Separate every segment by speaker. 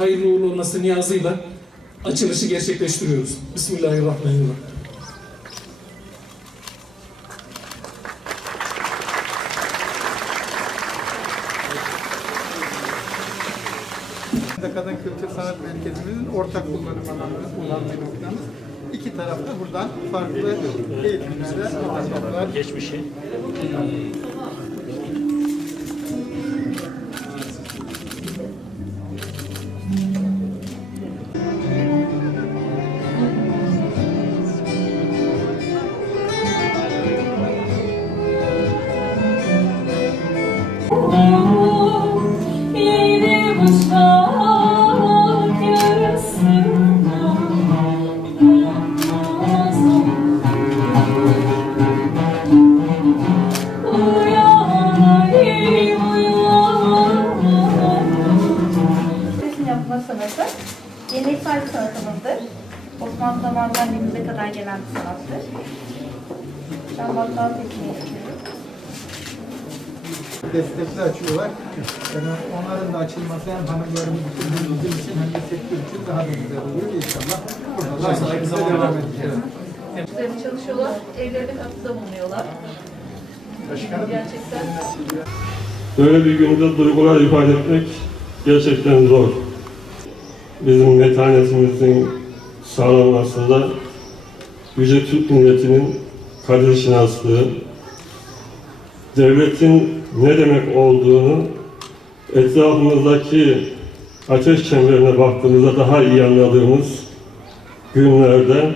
Speaker 1: hayırlı uğurlu olması niyazıyla açılışı gerçekleştiriyoruz. Bismillahirrahmanirrahim.
Speaker 2: Kadın Kültür Sanat Merkezimizin ortak kullanım alanı olan bir noktamız. İki tarafta buradan farklı eğitimlerde alacaklar.
Speaker 3: geçmişi.
Speaker 4: Günümüze kadar gelen bir sanattır. Şu an bakkal tekniği yapıyoruz.
Speaker 2: Destekli açıyorlar. Yani onların da açılması hem hanımlarımız için hem bizim için hem de sektör için daha da güzel oluyor. İnşallah burada layıklarımıza devam edeceğiz.
Speaker 5: Üzerine çalışıyorlar, evlerine katkıda bulunuyorlar. Gerçekten
Speaker 6: Böyle bir günde duygular ifade etmek gerçekten zor. Bizim metanetimizin sağlanmasında Yüce Türk milletinin kadir şinaslığı, devletin ne demek olduğunu etrafımızdaki ateş çemberine baktığımızda daha iyi anladığımız günlerde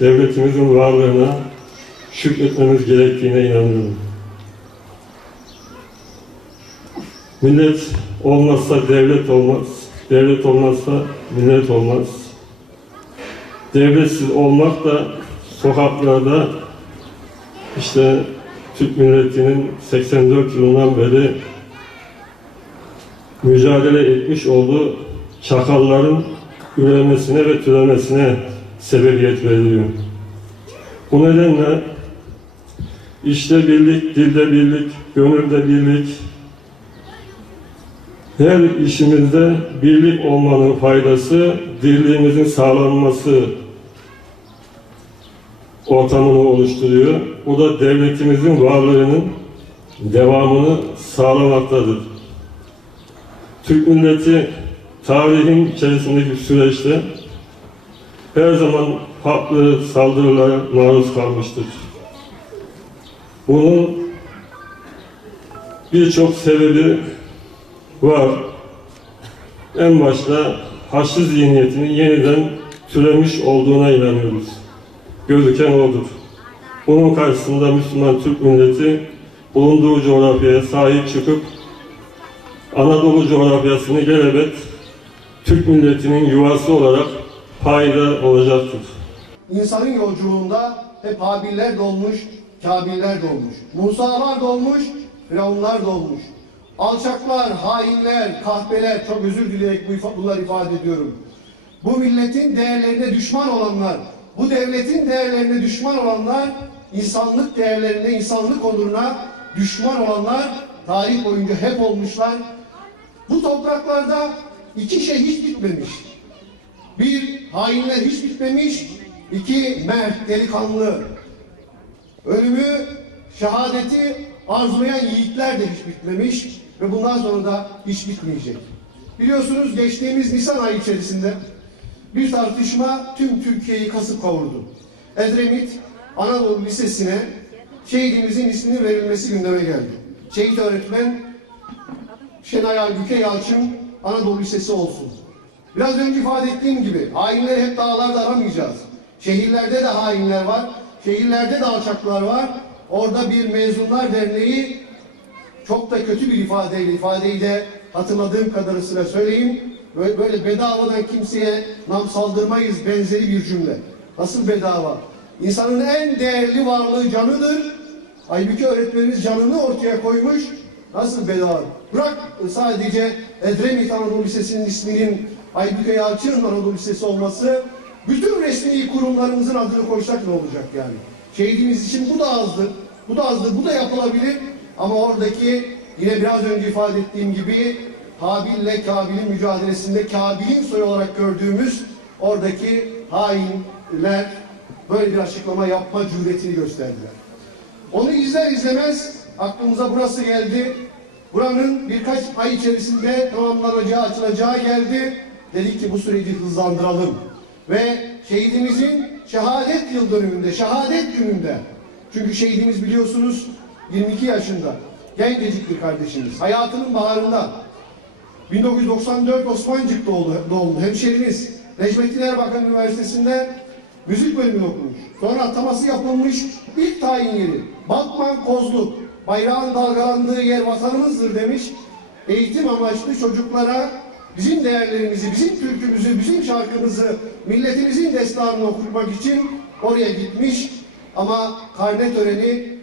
Speaker 6: devletimizin varlığına şükretmemiz gerektiğine inanıyorum. Millet olmazsa devlet olmaz. Devlet olmazsa millet olmaz. Devletsiz olmak da sokaklarda işte Türk milletinin 84 yılından beri mücadele etmiş olduğu çakalların üremesine ve türemesine sebebiyet veriyor. Bu nedenle işte birlik, dilde birlik, gönülde birlik, her işimizde birlik olmanın faydası, dirliğimizin sağlanması ortamını oluşturuyor. Bu da devletimizin varlığının devamını sağlamaktadır. Türk milleti tarihin içerisindeki süreçte her zaman farklı saldırılara maruz kalmıştır. Bunun birçok sebebi var. En başta Haçlı zihniyetinin yeniden türemiş olduğuna inanıyoruz. Gözüken odur. Bunun karşısında Müslüman Türk milleti bulunduğu coğrafyaya sahip çıkıp Anadolu coğrafyasını gelebet Türk milletinin yuvası olarak payda olacaktır.
Speaker 7: İnsanın yolculuğunda hep Habiller dolmuş, Kabiller dolmuş. Musa'lar dolmuş, Firavunlar dolmuş. Alçaklar, hainler, kahpeler, çok özür dileyerek bunları ifade ediyorum. Bu milletin değerlerine düşman olanlar, bu devletin değerlerine düşman olanlar, insanlık değerlerine, insanlık onuruna düşman olanlar tarih boyunca hep olmuşlar. Bu topraklarda iki şey hiç bitmemiş. Bir, hainler hiç bitmemiş. İki, mert, delikanlı. Ölümü, şehadeti arzulayan yiğitler de hiç bitmemiş ve bundan sonra da hiç bitmeyecek. Biliyorsunuz geçtiğimiz Nisan ayı içerisinde bir tartışma tüm Türkiye'yi kasıp kavurdu. Edremit Anadolu Lisesi'ne şehidimizin isminin verilmesi gündeme geldi. Şehit öğretmen Şenay Aybüke Yalçın Anadolu Lisesi olsun. Biraz önce ifade ettiğim gibi hainleri hep dağlarda aramayacağız. Şehirlerde de hainler var. Şehirlerde de alçaklar var. Orada bir mezunlar derneği çok da kötü bir ifadeyle ifadeyi de hatırladığım kadarıyla söyleyeyim. Böyle, böyle bedavadan kimseye nam saldırmayız benzeri bir cümle. Nasıl bedava? İnsanın en değerli varlığı canıdır. Aybüke öğretmenimiz canını ortaya koymuş. Nasıl bedava? Bırak sadece Edremit Anadolu Lisesi'nin isminin Aybüke Yalçın Anadolu Lisesi olması bütün resmi kurumlarımızın adını koysak ne olacak yani? Şehidimiz için bu da azdır. Bu da azdır. Bu da yapılabilir. Ama oradaki yine biraz önce ifade ettiğim gibi Habil'le Kabil'in mücadelesinde Kabil'in soyu olarak gördüğümüz oradaki hainler böyle bir açıklama yapma cüretini gösterdiler. Onu izler izlemez aklımıza burası geldi. Buranın birkaç ay içerisinde tamamlanacağı, açılacağı geldi. Dedik ki bu süreci hızlandıralım. Ve şehidimizin şehadet yıl dönümünde, şehadet gününde. Çünkü şehidimiz biliyorsunuz 22 yaşında. Gencecik bir kardeşimiz. Hayatının baharında. 1994 Osmancık doğumlu, doğumlu hemşerimiz. Necmettin Erbakan Üniversitesi'nde müzik bölümünü okumuş. Sonra ataması yapılmış ilk tayin yeri. Batman Kozluk. Bayrağın dalgalandığı yer vatanımızdır demiş. Eğitim amaçlı çocuklara bizim değerlerimizi, bizim türkümüzü, bizim şarkımızı, milletimizin destanını okutmak için oraya gitmiş. Ama karne töreni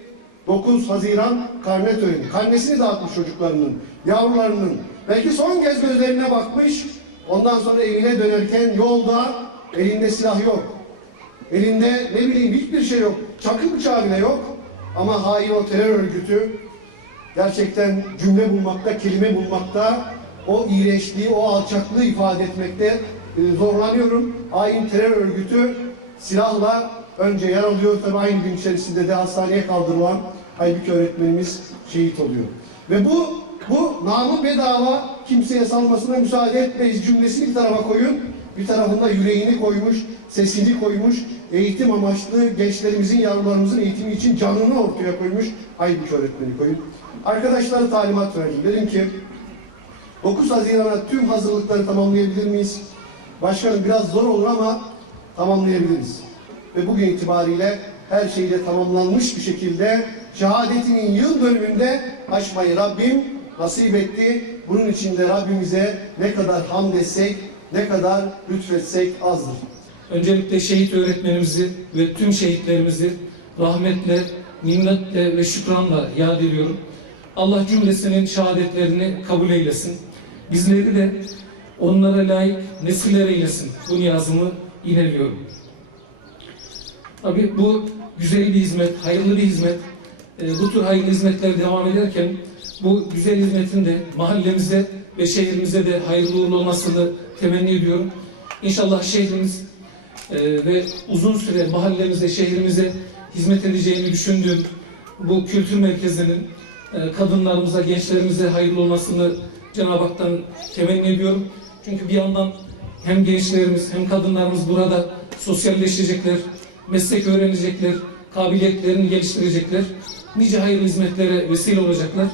Speaker 7: 9 Haziran karne töreni. Karnesini dağıtmış çocuklarının, yavrularının. Belki son kez gözlerine bakmış. Ondan sonra evine dönerken yolda elinde silah yok. Elinde ne bileyim hiçbir şey yok. Çakı bıçağı bile yok. Ama hain o terör örgütü gerçekten cümle bulmakta, kelime bulmakta, o iğrençliği, o alçaklığı ifade etmekte e, zorlanıyorum. Hain terör örgütü silahla önce yer alıyor. Tabi aynı gün içerisinde de hastaneye kaldırılan Aybük öğretmenimiz şehit oluyor. Ve bu bu namı bedava kimseye salmasına müsaade etmeyiz cümlesini bir tarafa koyun. Bir tarafında yüreğini koymuş, sesini koymuş, eğitim amaçlı gençlerimizin, yavrularımızın eğitimi için canını ortaya koymuş Aybük öğretmeni koyun. Arkadaşlara talimat verdim. Dedim ki 9 Haziran'a tüm hazırlıkları tamamlayabilir miyiz? Başkanım biraz zor olur ama tamamlayabiliriz. Ve bugün itibariyle her şeyle tamamlanmış bir şekilde şehadetinin yıl dönümünde açmayı Rabbim nasip etti. Bunun için de Rabbimize ne kadar hamd etsek, ne kadar lütfetsek azdır.
Speaker 1: Öncelikle şehit öğretmenimizi ve tüm şehitlerimizi rahmetle, minnetle ve şükranla yad ediyorum. Allah cümlesinin şehadetlerini kabul eylesin. Bizleri de onlara layık nesiller eylesin. Bu niyazımı ineliyorum. Tabii bu güzel bir hizmet, hayırlı bir hizmet. Ee, bu tür hayırlı hizmetler devam ederken bu güzel hizmetin de mahallemize ve şehrimize de hayırlı uğurlu olmasını temenni ediyorum. İnşallah şehrimiz e, ve uzun süre mahallemize, şehrimize hizmet edeceğini düşündüğüm bu kültür merkezinin e, kadınlarımıza, gençlerimize hayırlı olmasını Cenab-ı Hak'tan temenni ediyorum. Çünkü bir yandan hem gençlerimiz hem kadınlarımız burada sosyalleşecekler, meslek öğrenecekler, kabiliyetlerini geliştirecekler. Nice hayırlı hizmetlere vesile olacaklar.